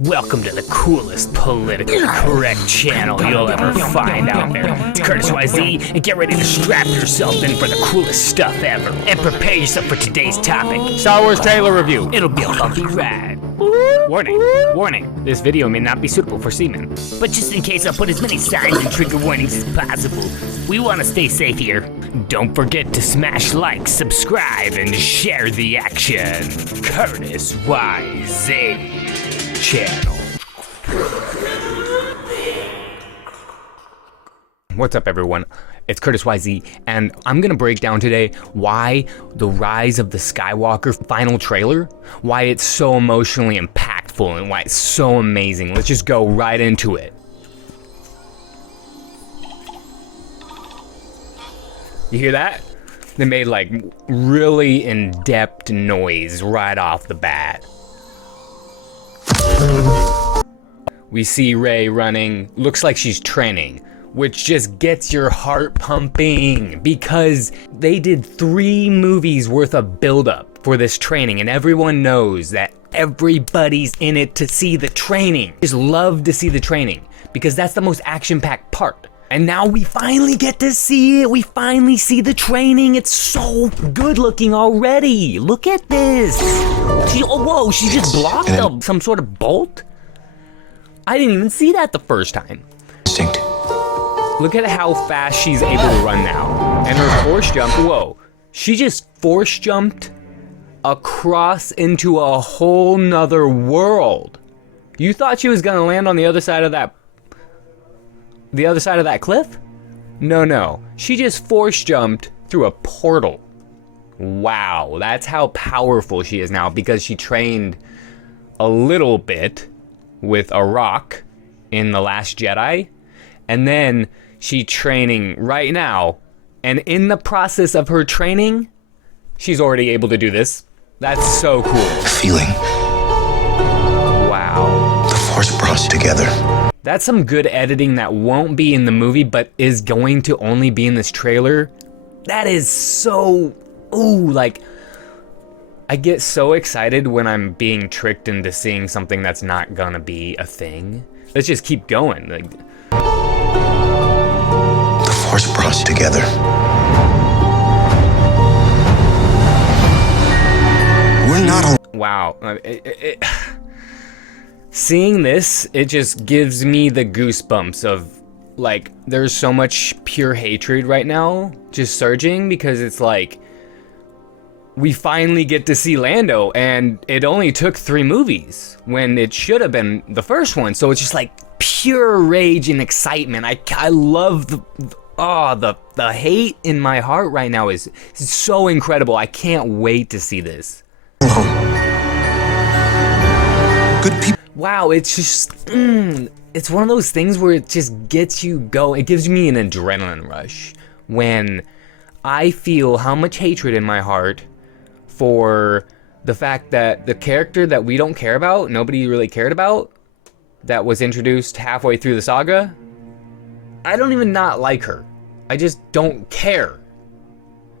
Welcome to the coolest politically correct channel you'll ever find out there. It's Curtis YZ, and get ready to strap yourself in for the coolest stuff ever. And prepare yourself for today's topic. Star Wars trailer review. It'll be a bumpy ride. Warning, warning, this video may not be suitable for seamen. But just in case, I'll put as many signs and trigger warnings as possible. We want to stay safe here. Don't forget to smash like, subscribe, and share the action. Curtis YZ channel. What's up, everyone? It's Curtis YZ, and I'm gonna break down today why the Rise of the Skywalker final trailer, why it's so emotionally impactful, and why it's so amazing. Let's just go right into it. You hear that? They made like really in-depth noise right off the bat. We see Rey running, looks like she's training, which just gets your heart pumping because they did 3 movies worth of buildup for this training, and everyone knows that everybody's in it to see the training. Just love to see the training because that's the most action-packed part. And now we finally get to see it. We finally see the training. It's so good looking already. Look at this. Whoa, she just blocked some sort of bolt? I didn't even see that the first time. Instinct. Look at how fast she's able to run now. And her force jump, whoa. She just force jumped across into a whole nother world. You thought she was gonna land on the other side of that cliff? No. She just force jumped through a portal. Wow, that's how powerful she is now because she trained a little bit with a rock in The Last Jedi, and then she's training right now, and in the process of her training, she's already able to do this. That's so cool. Feeling. Wow. The Force brought us together. That's some good editing that won't be in the movie, but is going to only be in this trailer. That is so, like, I get so excited when I'm being tricked into seeing something that's not gonna be a thing. Let's just keep going. Like, the Force brought us together. We're not wow. Seeing this, it just gives me the goosebumps of, like, there's so much pure hatred right now just surging because it's like, we finally get to see Lando, and it only took 3 movies when it should have been the first one. So it's just like pure rage and excitement. I love the hate in my heart right now is so incredible. I can't wait to see this. good people. Wow, it's just, it's one of those things where it just gets you going. It gives me an adrenaline rush when I feel how much hatred in my heart for the fact that the character that we don't care about, nobody really cared about, that was introduced halfway through the saga, I don't even not like her. I just don't care.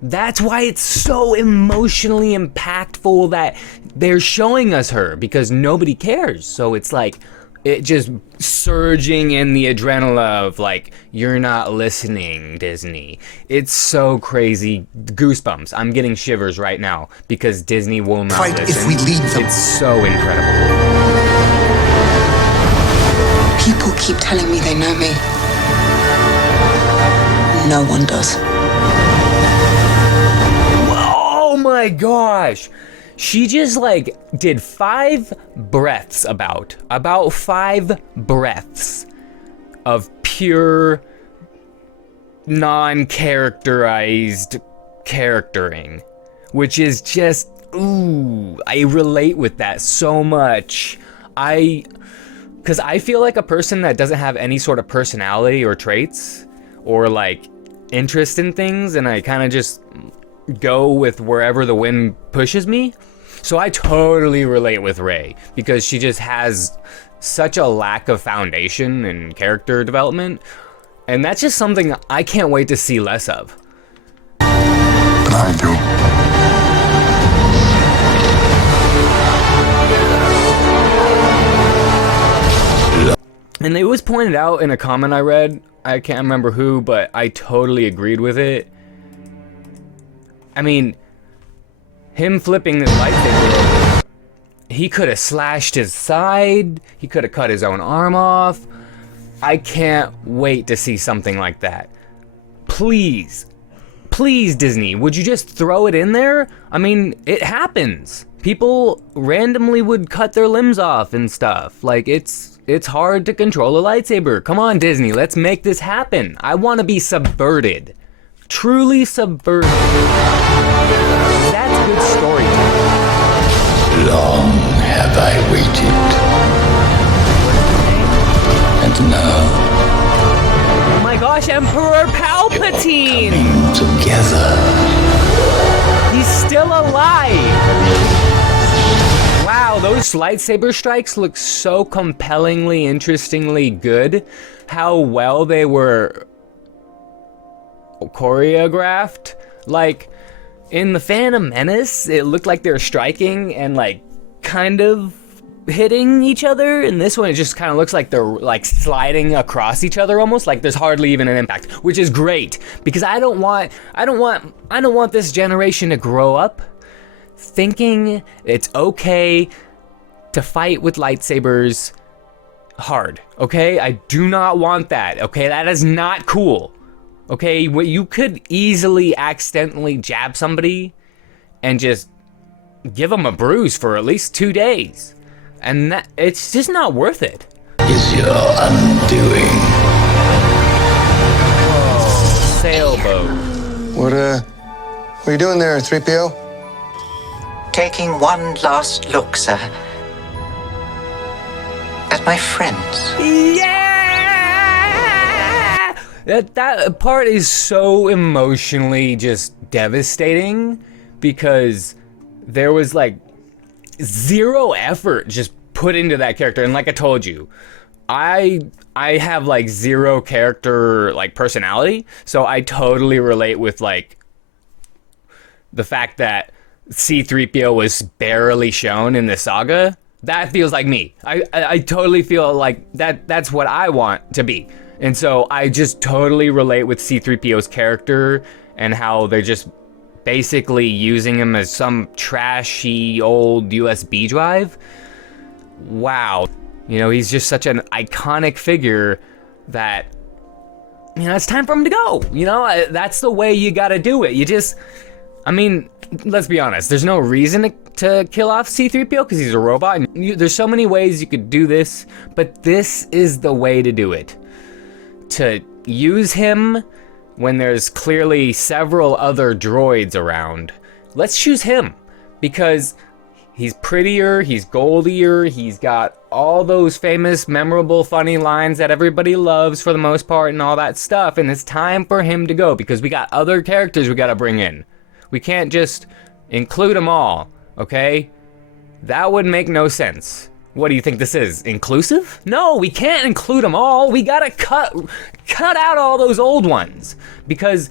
That's why it's so emotionally impactful that they're showing us her, because nobody cares. So it's like, it just surging in the adrenaline of like, you're not listening, Disney. It's so crazy. Goosebumps. I'm getting shivers right now because Disney will not Fight listen. if we lead them. It's so incredible. People keep telling me they know me. No one does. Oh my gosh. She just like did 5 breaths about 5 breaths of pure non-characterized charactering, which is just, I relate with that so much. Because I feel like a person that doesn't have any sort of personality or traits or like interest in things, and I kind of just go with wherever the wind pushes me. So I totally relate with Rey because she just has such a lack of foundation and character development, and that's just something I can't wait to see less of. But I do. And it was pointed out in a comment I read, I can't remember who, but I totally agreed with it. I mean, him flipping this lightsaber, he could have slashed his side, he could have cut his own arm off. I can't wait to see something like that. Please, please, Disney, would you just throw it in there? I mean, it happens. People randomly would cut their limbs off and stuff. Like, it's hard to control a lightsaber. Come on, Disney, let's make this happen. I want to be subverted. Truly subverted. That's good storytelling. Long have I waited. And now, Oh my gosh, Emperor Palpatine! coming together. He's still alive! Wow, those lightsaber strikes look so compellingly, interestingly good. How well they were choreographed. Like, in The Phantom Menace, it looked like they were striking and, like, kind of hitting each other. In this one, it just kind of looks like they're, like, sliding across each other almost. Like, there's hardly even an impact, which is great. Because I don't want this generation to grow up thinking it's okay to fight with lightsabers hard, okay? I do not want that, okay? That is not cool, okay? You could easily accidentally jab somebody and just give them a bruise for at least 2 days. And that, it's just not worth it. Is your undoing. Oh, sailboat. What are you doing there, 3PO? Taking one last look, sir. At my friends. Yeah! That part is so emotionally just devastating because there was like zero effort just put into that character. And like I told you, I have like zero character like personality, so I totally relate with like the fact that C-3PO was barely shown in the saga. That feels like me. I totally feel like that's what I want to be. And so I just totally relate with C-3PO's character and how they're just basically using him as some trashy old USB drive. Wow. You know, he's just such an iconic figure that, you know, it's time for him to go. You know, that's the way you gotta do it. You just, I mean, let's be honest, there's no reason to kill off C-3PO because he's a robot. There's so many ways you could do this, but this is the way to do it. To use him when there's clearly several other droids around. Let's choose him because he's prettier, he's goldier, he's got all those famous, memorable, funny lines that everybody loves for the most part and all that stuff, and it's time for him to go because we got other characters we gotta bring in. We can't just include them all, okay? That would make no sense. What do you think this is, inclusive? No, we can't include them all. We gotta cut out all those old ones because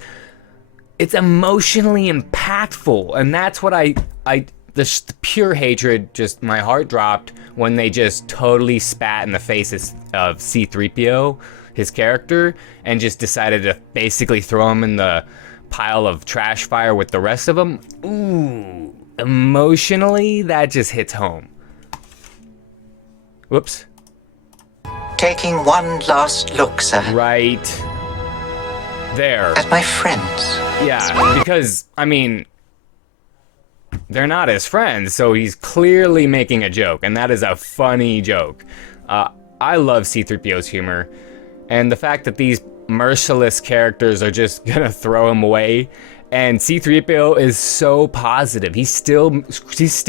it's emotionally impactful, and that's what the pure hatred, just my heart dropped when they just totally spat in the face of C-3PO, his character, and just decided to basically throw him in the pile of trash fire with the rest of them. Ooh, emotionally, that just hits home. Whoops. Taking one last look, sir. Right there. At my friends. Yeah, because, I mean, they're not his friends, so he's clearly making a joke, and that is a funny joke. I love C-3PO's humor, and the fact that these merciless characters are just gonna throw him away, and C-3PO is so positive. He's still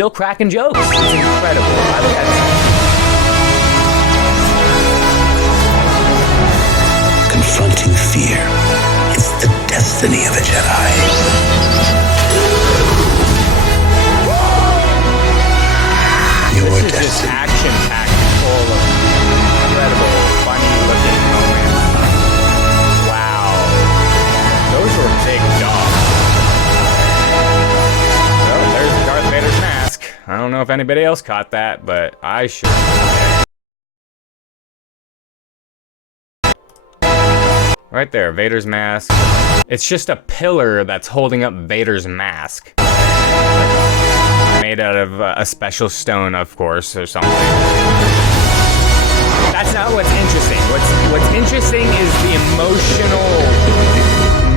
cracking jokes. It's incredible. I think that's Confronting fear is the destiny of a Jedi. Your this is just destiny. action-packed, full of incredible, funny-looking moments. Wow, those were big dogs. So there's Darth Vader's mask. I don't know if anybody else caught that, but I sure did. Right there, Vader's mask. It's just a pillar that's holding up Vader's mask. Made out of a special stone, of course, or something. That's not what's interesting. What's interesting is the emotional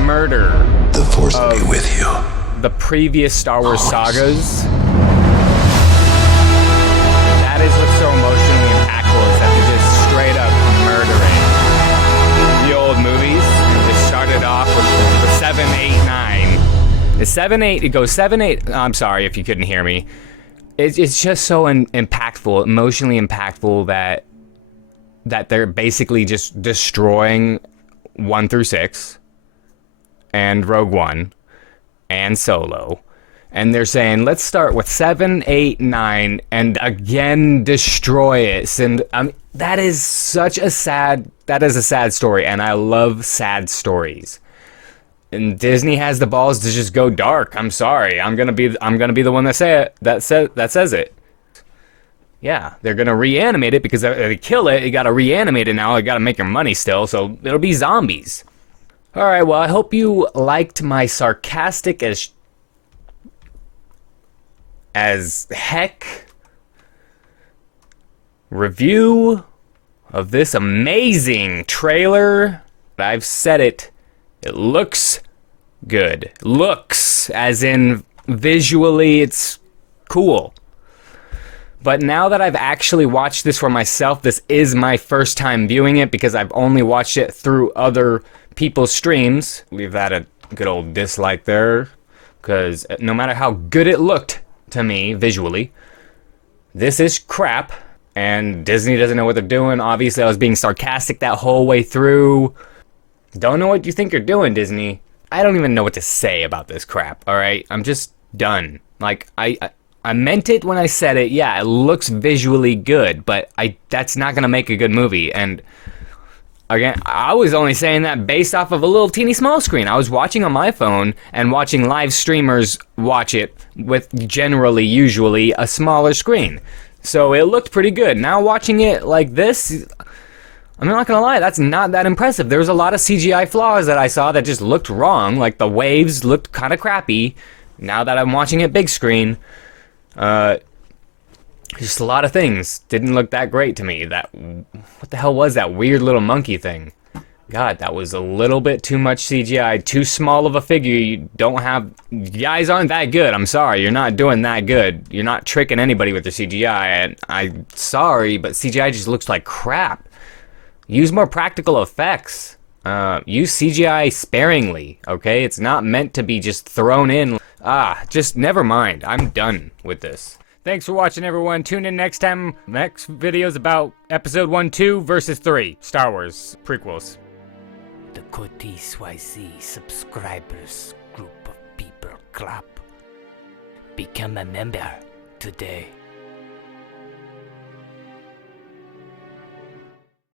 murder The Force will be with you. the previous Star Wars sagas. That is what's so emotionally impactful, is that they're just straight up murdering the old movies. It started off with the 7, 8, 9. The 7, 8, it goes 7, 8. I'm sorry if you couldn't hear me. It's just so impactful, emotionally impactful that they're basically just destroying 1 through 6 and Rogue One and Solo. And they're saying, let's start with 7, 8, 9 and again destroy it. And that is a sad story, and I love sad stories. And Disney has the balls to just go dark. I'm sorry. I'm gonna be the one that says it. Yeah, they're gonna reanimate it because if they kill it, you gotta reanimate it now. You gotta make your money still, so it'll be zombies. All right. Well, I hope you liked my sarcastic as heck review of this amazing trailer. I've said it. It looks good. Looks, as in visually, it's cool. But now that I've actually watched this for myself, this is my first time viewing it because I've only watched it through other people's streams. Leave that a good old dislike there, because no matter how good it looked to me visually, this is crap, and Disney doesn't know what they're doing. Obviously, I was being sarcastic that whole way through. Don't know what you think you're doing, Disney. I don't even know what to say about this crap, alright? I'm just done. Like, I meant it when I said it. Yeah, it looks visually good, but that's not gonna make a good movie. And again, I was only saying that based off of a little teeny small screen. I was watching on my phone and watching live streamers watch it with usually a smaller screen. So it looked pretty good. Now watching it like this, I'm not gonna lie, that's not that impressive. There was a lot of CGI flaws that I saw that just looked wrong. Like the waves looked kind of crappy. Now that I'm watching it big screen, just a lot of things didn't look that great to me. What the hell was that weird little monkey thing? God, that was a little bit too much CGI. Too small of a figure. You guys aren't that good. I'm sorry, you're not doing that good. You're not tricking anybody with your CGI. And I'm sorry, but CGI just looks like crap. Use more practical effects. Use CGI sparingly, okay? It's not meant to be just thrown in. Just never mind. I'm done with this. Thanks for watching, everyone. Tune in next time. Next video's about episode 1, 2 versus 3. Star Wars prequels. The Koti YZ subscribers group of people club. Become a member today.